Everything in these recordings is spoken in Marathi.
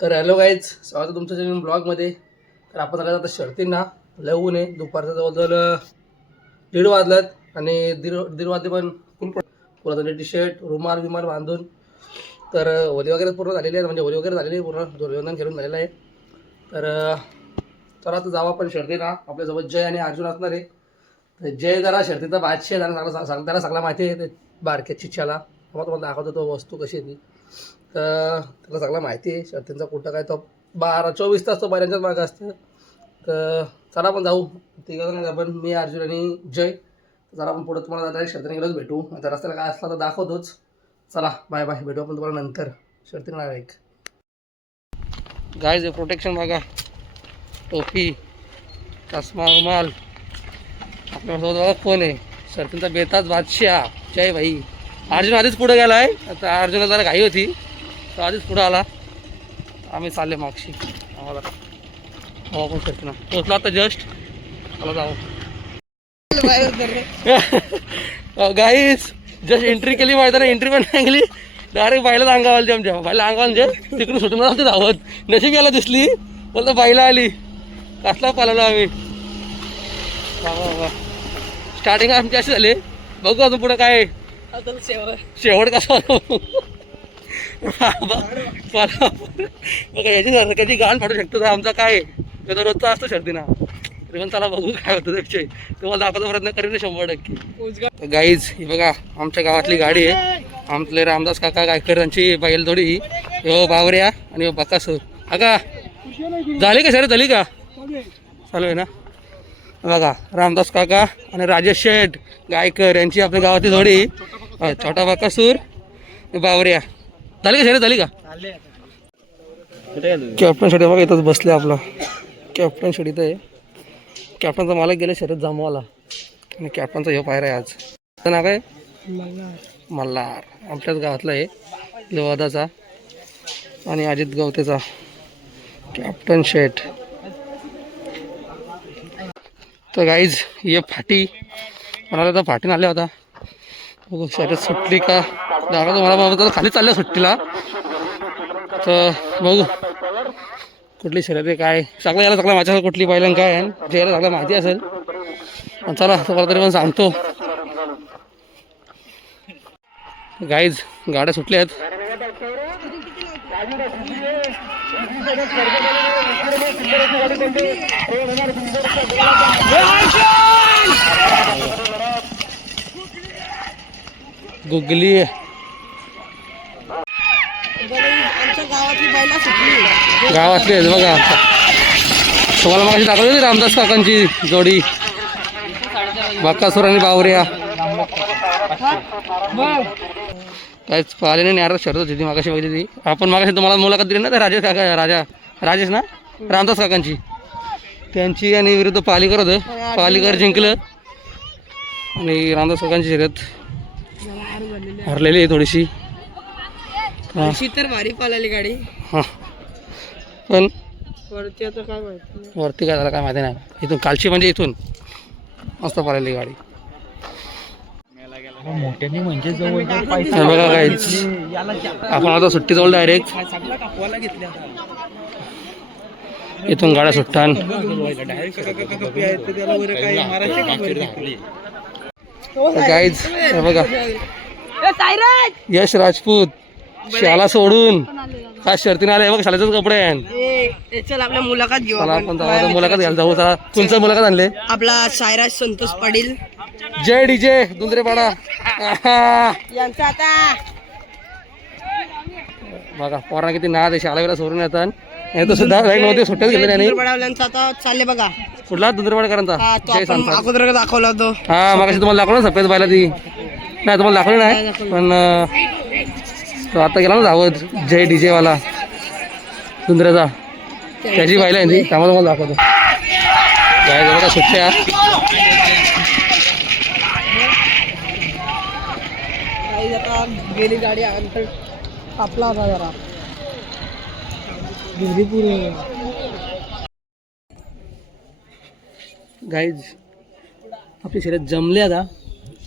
तर हॅलो गाईज, स्वागत तुमच्या ब्लॉगमध्ये. तर आपण झालं आता शर्तींना लय ऊन आहे. दुपारचं जवळजवळ 1:30 वाजलात आणि दीड वाजले पण पूर्ण टी शर्ट रुमाल बांधून. तर होली वगैरे पूर्ण झालेली आहे, म्हणजे होली वगैरे झालेली आहे, पूर्ण धुलिवंदन खेळून झालेलं आहे. तर चला आता जाऊ आपण शर्तींना. आपल्यासोबत जय आणि अर्जुन असणार आहे. तर जय जरा शर्तीचा बादशाह त्याला त्याला सगळा माहिती आहे. ते बारक्या चिच्च्याला मग तुम्हाला दाखवतो तो वस्तू कशी आहे ती. तर त्याला सगळं माहिती आहे शर्तींचा कुठं काय. तो 12-24 तास तो बैलांच्याच मागं असतं. तर चला आपण जाऊ तिघं आपण, मी अर्जुन आणि जय. जरा आपण पुढं तुम्हाला डायरेक्ट शर्तीने गेलोच भेटू. आता रस्त्याला काय असला तर दाखवतोच. चला बाय बाय, भेटू आपण तुम्हाला नंतर शर्तीने डायरेक्ट. गायज प्रोटेक्शन बघा, टोपी, चष्मा, रुमाल. आपल्यासोबत कोण आहे? शर्तींचा बेताज बादशाह जय भाई. अर्जुन आधीच पुढे गेला आहे. आता अर्जुनला जरा घाई होती, तो आधीच पुढं आला. आम्ही चालले मागशी. आम्हाला हो आपण शर्तीना पोचलो आता जस्ट. चला जाऊ. गाईज जस्ट एंट्री केली माहिती ना, एंट्री पण नाही केली, डायरेक्ट बायलाच अंगावाली. आमच्या बायला अंगावाल तिकडून सुटून असते धावत. नशीब याला दिसली, बोलतो बायला आली. कसला पाहिला आम्ही. स्टार्टिंग आमची अशी झाली. बघू अजून पुढे काय शेवट कसा याची कधी गाण फाटू शकतो. आमचा काय त्याचा रोजचा असतो शर्तीना. तरी पण चला बघू काय होतं त्याविषयी. तुम्हाला दाखवायचा प्रयत्न करेन 100%. गाईज ही बघा आमच्या गावातली गाडी आहे. आमचे रामदास काका गायकर यांची बैलजोडी. हो बावऱ्या आणि हो बकासूर. का झाली का शर्यत? झाली का? चालू आहे ना. बघा रामदास काका आणि राजेश शेठ गायकर यांची आपल्या गावातली जोडी. छोटा बकासूर बावऱ्या. झाली का शर्यत? झाली का? कॅप्टन शेट बघा इथंच बसले. आपला कॅप्टन शेट इथं आहे. कॅप्टनचा मालक गेले शर्यत जमवाला आणि कॅप्टनचा हे पायरा आहे आज. त्याचं नाव काय? मल्हार. आपल्याच गावातला आहे, लेवादाचा. आणि अजित गवतेचा कॅप्टन शेठ. तर गाईज ये फाटी म्हणाला तर फाटीन आल्या होता. बघू शर्यत सुटली का दाखवा तुम्हाला. बाबा खाली चालल्या सुट्टीला. तर बघू कुठली शर्यत आहे काय. सगळं याला सगळं माझ्या कुठली पाहिलं काय आहे जे याला सगळं माहिती असेल. चला तुम्हाला तरी पण सांगतो. गाईज गाड्या सुटल्या आहेत. गुगली गावातली आहेत बघा. तुम्हाला मग दाखवली होती रामदास काकांची जोडी बकासूर आणि बावऱ्या. काहीच पाहिले नाही यार. शर्यत होती ती मागाशी बघितली ती आपण. मागाशी तुम्हाला मुलाखत दिली ना त्या राजेश काका, राजेश ना रामदास काकांची, त्यांची आणि विरुद्ध पालीकर होतं. पालीकर जिंकलं आणि रामदास काकांची शर्यत हरलेली आहे थोडीशी. तर भारी पालाली गाडी. हां पण वरती आता काय माहिती, वरती काय झालं काय माहिती नाही. इथून कालची म्हणजे इथून मस्त पाहिलेली गाडी. मोठ्याने म्हणजे जवळ बघा काहीच आपण आता सुट्टी जवळ डायरेक्ट इथून गाड्या सुटतात. गाईज बघा यश राजपूत शाला सोडून का शर्तीने आले बघ. शाळेचेच कपडे आहे. चल आपल्या मुलाखत घेऊ. आपण मुलाखत घ्यायला जाऊ. चला तुमचं मुलाखत आणले. आपला सायराज संतोष पाटील जय डीजे दुंदरेपाडा यांचा आता बघा. पोरांना किती नाद आहे. शाळेला सोडून येतात. तो सुद्धा नव्हते सुट्ट्याच घेतले त्यांनी. आता चालले बघा. कुठला दुंदरेपाडकरांचा जय सांगता. अगोदर दाखवला होतो. हा मागाशी तुम्हाला दाखवलं सफेद बायला ती. नाही तुम्हाला दाखवली नाही पण तो आता गेला ना धावत जय डीजे वाला दुंदऱ्याचा. त्याची बायला आहे ती. त्यामुळे तुम्हाला दाखवतो. जायचं बघा सुट्ट्या. आता गेली गाडी अंतर कापला होता जरा. गाईज आपली शर्यत जमली आता.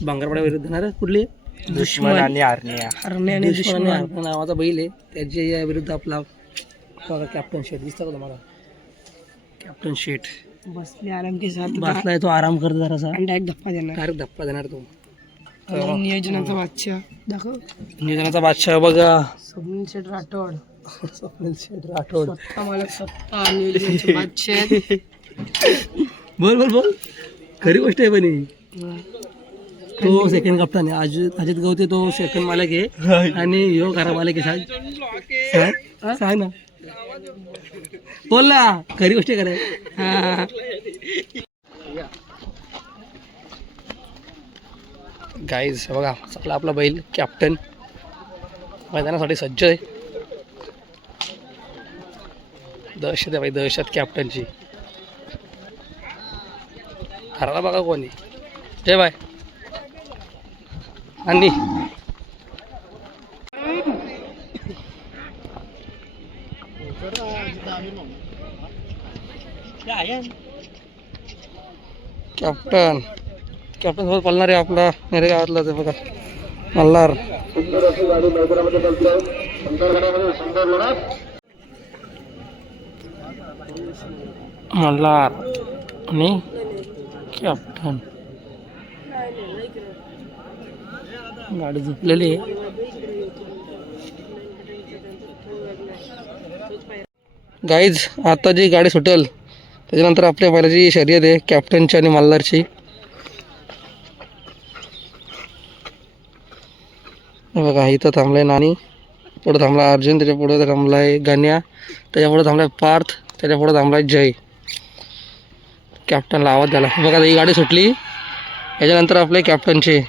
बांगरपाड्या विरुद्ध ना कुठली दुश्मन आणि हरण्या. दुश्मन नावाचा बैल आहे. त्याच्या विरुद्ध आपला बघा कॅप्टन शेट दिसतं का तुम्हाला? कॅप्टन शेट बसले आराम के साथ बसलाय तो, आराम करतो जरासा, आणि डायरेक्ट धप्पा देणार. डायरेक्ट धप्पा देणार तो. आणि नियोजनाचा बादशाह दाखव. नियोजनाचा बादशाह बघा, स्वप्नील शेठ राठोड. स्वप्नील शेट राठोड. स्वतः मला स्वतः नियोजनाचे बादशाह. बोल बोल बोल, खरी गोष्ट आहे पण ही. तो सेकंड कप्तान आहे, अजित गवते तो सेकंड मालक आहे आणि यो खरा मालक आहे. सांग सांग ना, बोल ना, खरी गोष्ट आहे का? गाईज बघा, सगळा आपला बैल कॅप्टन मैदानासाठी सज्ज आहे. दहशत आहे भाई, दहशत कॅप्टनची. हरला बघा कोणी, जय बाय. आणि कॅप्टन सोबत पळणार आहे आपला नेरे गावातला ते बघा, मल्हार. मल्हार आणि कॅप्टन. गाडी झोपलेली आहे. गाईज आता जी गाडी सुटेल त्याच्यानंतर आपल्या बैलाची शर्यत आहे, कॅप्टनची आणि मल्हारची. बघा इथं थांबलाय नानी, पुढे थांबला अर्जुन, त्याच्या पुढे थांबलाय गण्या, त्याच्या पुढे थांबलाय पार्थ, त्याच्या पुढे थांबलाय जय. कॅप्टनला आवाज द्याला. बघा ही गाडी सुटली, याच्यानंतर आपले कॅप्टनचे.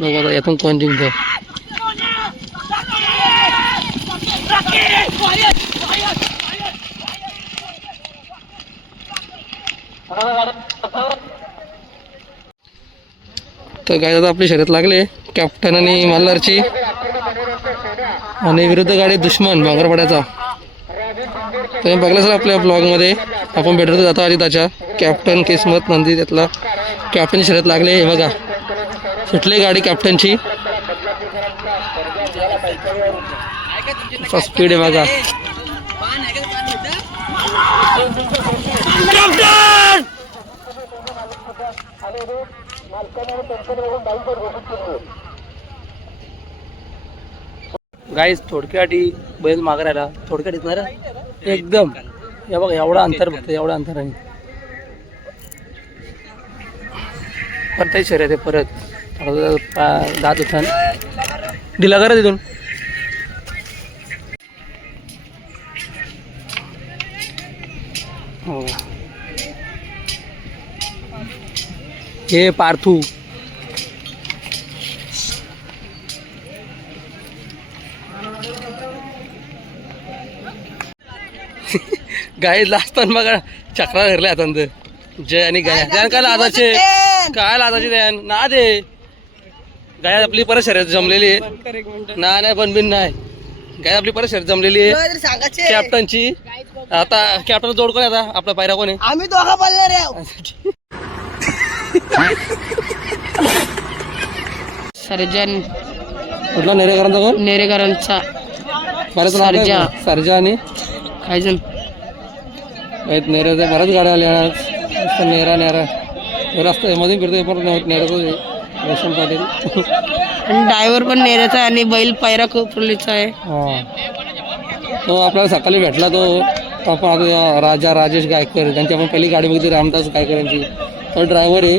बघा यातून कोण जिंकतो. तर काय आता आपली शर्यत लागले कॅप्टन आणि मल्हारची, आणि विरुद्ध गाडी दुश्मन भांगरपाड्याचा. तुम्ही बघला सर आपल्या ब्लॉगमध्ये आपण भेटत जातो आधी त्याच्या कॅप्टन किस्मत नंदी, त्यातला कॅप्टनची शर्यत लागले. हे बघा सुटली गाडी कॅप्टनची, स्पीड आहे बघा. गाईज थोडक्यासाठी बैल मागे राहिला, थोडक्यात येणार एकदम. हे बघा एवढा अंतर, फक्त एवढा अंतर आहे. परत शर्यत आहे, परत दात होता दिला करा तिथून. हो हे पार्थू. गाई लाजतात बघा, चक्रा धरले आता जय आणि गाय. ध्यान काय लाजाचे, काय लाजाचे ध्यान ना दे. गाय आपली परत शर्यत जमलेली आहे ना, नाही बनबिन नाही. गाय आपली परत शर्यत जमलेली आहे कॅप्टनची. आता कॅप्टन जोड कोण आता आपला पायरा कोण आहे? आम्ही दोघा बोलणार आहे. सर्जन कुठला नेरेकरांचा कोण? नेरेकरांचा सर्जा. सर्जा आणि कायजन नेऱ्याच्या बऱ्याच गाड्या आल्या. नेरा रस्ता मधून फिरतोय, पण नेऱ्याचं रेशम पाटील. आणि ड्रायव्हर पण नेऱ्याचा आहे आणि बैल पायरा कोपरलीचा आहे. हा तो आपल्याला सकाळी भेटला, तो आपण आता राजा राजेश गायकर, त्यांची आपण पहिली गाडी बघितली रामदास गायकर यांची. तो ड्रायव्हर आहे.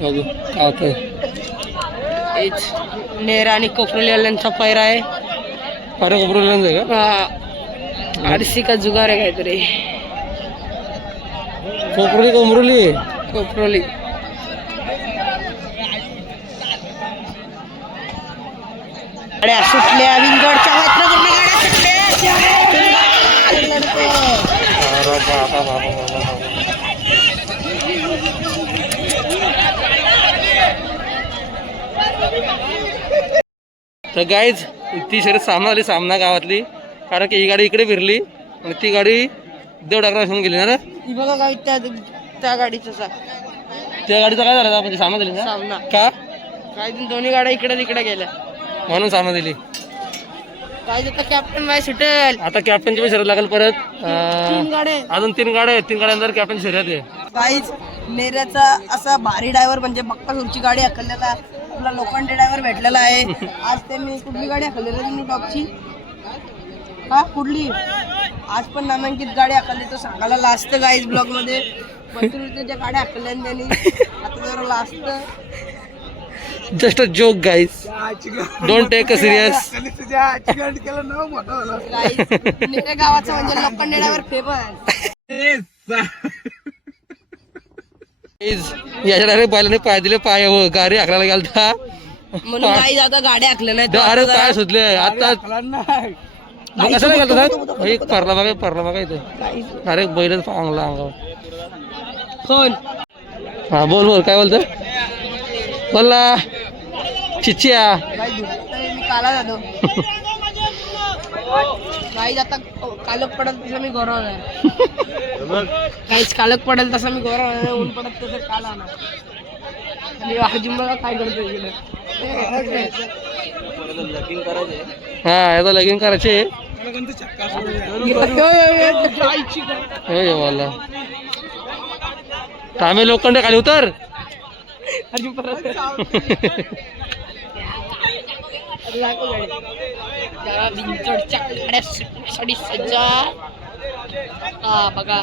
बघू काय होतंय. नेरा आणि कोपरलीवाल्यांचा पायरा आहे. पायरा कोपरवाल्यांचा आहे का? आरसी का जुगार आहे काहीतरी. कोपरली कोमरुली कोपरोली. गाड्या सुटल्या, विंगडच्या गाड्या तर गाईज ती शर्यत सामना आली, सामना गावातली. कारण की ही गाडी इकडे फिरली आणि ती गाडी देव टाकरा घेऊन गेली ना रे. बघा गावी त्या गाडीचा त्या गाडीचा काय झालं म्हणजे सामना दिली ना? सामना का काय दोन्ही गाड्या इकडे तिकडे गेल्या म्हणून सामना दिली. गाईज आता कॅप्टन बाय सुटेल. आता कॅप्टनची पण शर्यत लागेल परत. 3 गाड्या अजून 3 गाड्या आहेत. 3 गाड्यांनंतर कॅप्टन शर्यत आहे. गाईज नेऱ्याचा असा भारी ड्रायव्हर म्हणजे बक्कासूरची गाडी हाकललेला आपला लोखंडे ड्रायव्हर भेटलेला आहे. आज त्यांनी कुठली गाडी हाकललेली त्यांनी टॉपची हा कुठली आज पण नामांकित गाडी हाकलली तर सांगायला लास्ट गाईज ब्लॉग मध्ये ज्या गाड्या हाकलल्या त्यांनी आता जरा last just a joke guys, don't take a serious. नेरे गावाचं म्हणजे लोखंडे ड्रायव्हर फेमस. याच्या डायरेक्ट बैलाने पाय दिले, पाय गाडी हाकलायला गेलता म्हणून गाईज आता गाड्या हाकल्या नाही डायरेक्ट पाय सुचले. आता कसं नाही गेलता एक परला बघा इथं डायरेक्ट बैलच पांगला अंगावर. फोन हा बोल काय बोलतो बोलला चिचिया. मी काला जातो गाईज आता कालक पडेल तसं मी गौरव नाही काहीच कालक पडेल तसं मी गौरव नाही ऊन पडत तसं काला ना अजून बघा काय करतो हा याचा लगीन करायचे वाला तांबे लोखंडे खाली उतर. साठी सज्जा हा बघा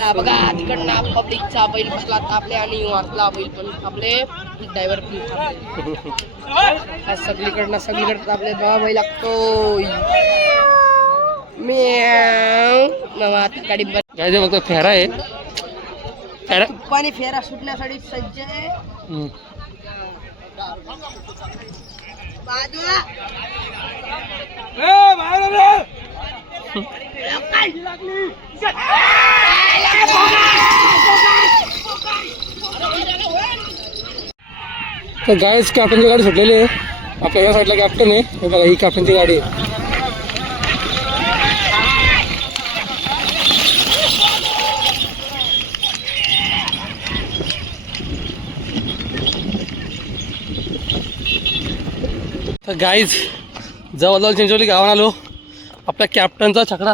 हा बघा तिकडनं पब्लिकचा बैल बसला तापले आणि वाचला बैल पण आपले ड्रायव्हर पण सगळीकडे आपले बघा बैल लागतोय गाडी काय फक्त फेरा आहे पाणी फेरा सुटण्यासाठी सज्ज आहे. बाजूला तर गायच कॅप्टनची गाडी सुटलेली आहे. आपल्या या साईडला कॅप्टन आहे. हे बघा ही कॅप्टनची गाडी आहे. तर गाईज जवळजवळ चिंचोली गावात आलो. आपल्या कॅप्टनचा छकडा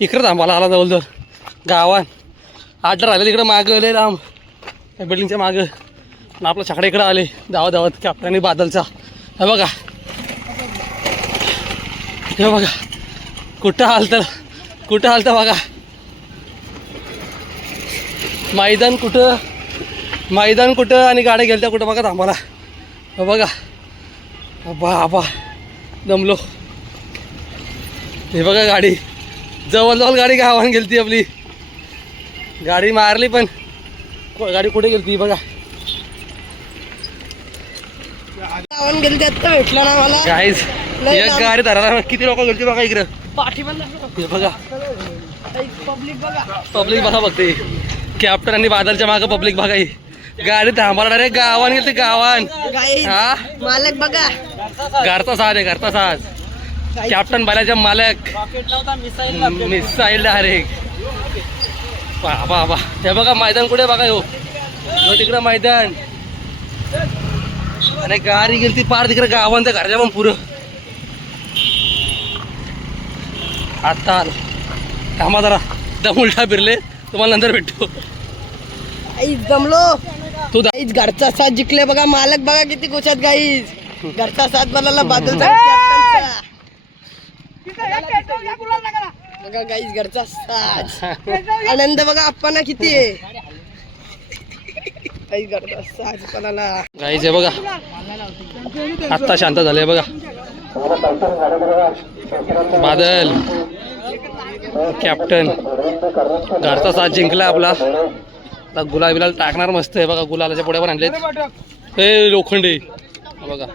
इकडं थांबायला आला जवळजवळ गावात. आठ राहिले तिकडं मागं लय लांब बिल्डिंगच्या मागं आणि आपला छकडा इकडं आले धावत कॅप्टन बादलचा. हे बघा कुठं हालतं बघा. मैदान कुठं आणि गाड्या गेल्या कुठं बघा थांबाला. हे बघा बाबा दमलो. हे बघा गाडी जवळ गाडी गावान गेलती आपली. गाडी मारली पण गाडी कुठे गेलती बघा. गावान गेली त्यात तर भेटला ना मला गाईज एक गाडी धरायला किती लोक गेलती बघा इकडं. पाठीबंद हे बघा पब्लिक बघा बघते. कॅप्टन आणि बादलच्या मागं पब्लिक बघा. ही गाडी थांबायला डायरेक्ट गावान गेलती गावान. हा मालक बघा घरचा साज कॅप्टन बालाच्या मालक मिसाईल डायरेक्ट. बाबा हे बघा मैदान कुठे बघा. हो तिकडं मैदान आणि गाडी गेली ती पार तिकडे गावांच्या घरच्या पण पुरं. आता थांबा जरा दम उलटा फिरले तुम्हाला नंतर भेटतो. जमलो तू गाईज घरचा साथ जिंकले बघा. मालक बघा किती गोष्ट गाईज घरचा साथ बनवला बादलचा बघा गाईज घरचा साथ. आनंद बघा आप्पांना किती आहे घरचा साथ कोणाला. गाईज आहे बघा आत्ता शांत झाले बघा. बादल कॅप्टन घरचा साथ जिंकला आपला. आता गुलाल टाकणार मस्त आहे बघा. गुलालाच्या पुढे पण आणलेत हे लोखंडे बघा.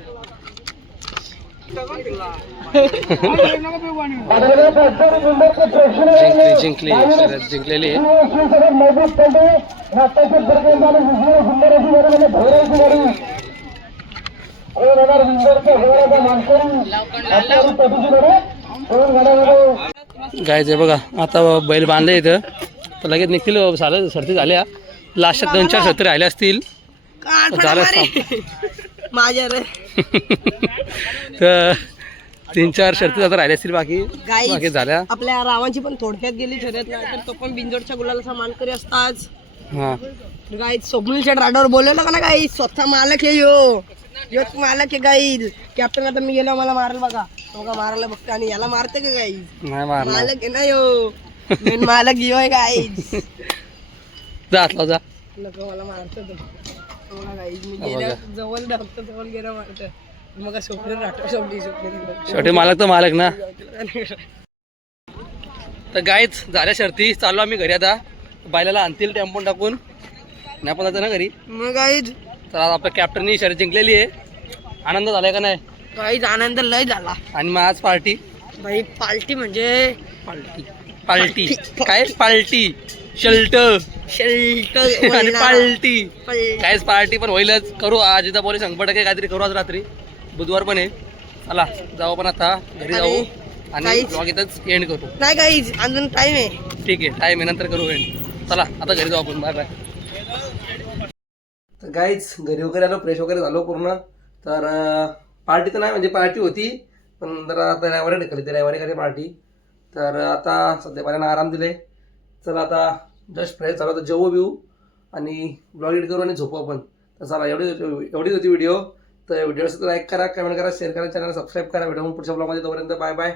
जिंकलेली गायचे बघा. आता बैल बांधले इथं तर लगेच निघतील. सर्दी झाल्या लास्टच्या 2-4 सर्दी राहिल्या असतील झालं. माझ्या रे तर 3-4 शर्ती आता राहिल्या असतील बाकी गाईज झाल्या. आपल्या रावांची पण थोडक्यात गेली शर्यत नाही तर तो पण बिंजोडच्या गुलाला मानकरी असताच. हां गाईज स्वप्नील शेट राडावर बोललेलं का ना गाई स्वतः मालक आहे योच मालक आहे गाईज. कॅप्टन आता मी गेलो मला मारेल बघा मारायला बघतो आणि याला मारते का गाई नाही मारणार. मालक आहे ना यो मेन मालक यो आहे गाईज. जा आतला जा. नको मला मारतो तो बघा गाईज मी गेल्या जवळ धावतो जवळ गेला मारतो मग स्वप्नील राठोड शेवटी मालक तर मालक ना. तर गाईच झाल्या शर्ती चाललो आम्ही घरी आता. बैलाला आणतील टेम्पोन टाकून नाही पण जातं ना घरी. मग गाईज तर आज आपल्या कॅप्टननी शर्यत जिंकलेली आहे. आनंद झालाय का नाही? गाईज आनंद लय झाला आणि मग आज पार्टी भाई पार्टी म्हणजे पार्टी काय पार्टी शर्ट आणि पार्टी काहीच पार्टी पण होईलच. करू आज इथं बोले 100% काहीतरी करू आज रात्री. बुधवार पण आहे. चला जाऊ पण आता घरी जाऊ आणि ब्लॉग इथंच एंड करू. नाही गाईज अजून टाइम आहे. ठीक आहे टाइम आहे नंतर करू एंड. चला आता घरी जाऊ आपण. Bye bye. तर गाईच घरी वगैरे आलो फ्रेश वगैरे झालो पूर्ण. तर पार्टी तर नाही म्हणजे पार्टी होती पण जरा आता रविवारी ढकलली ते रविवारी काही पार्टी. तर आता सध्या मला आराम दिले. चला आता जस्ट फ्रेश झालो तर जेवू बिवू आणि ब्लॉग एडिट करू आणि झोपू आपण. तर चला एवढीच होती व्हिडिओ. तर व्हिडिओ लाईक करा कमेंट करा शेअर करा चॅनल सबस्क्राईब करा. व्हिडिओ पुढच्या ब्लॉगमध्ये तोपर्यंत बाय बाय.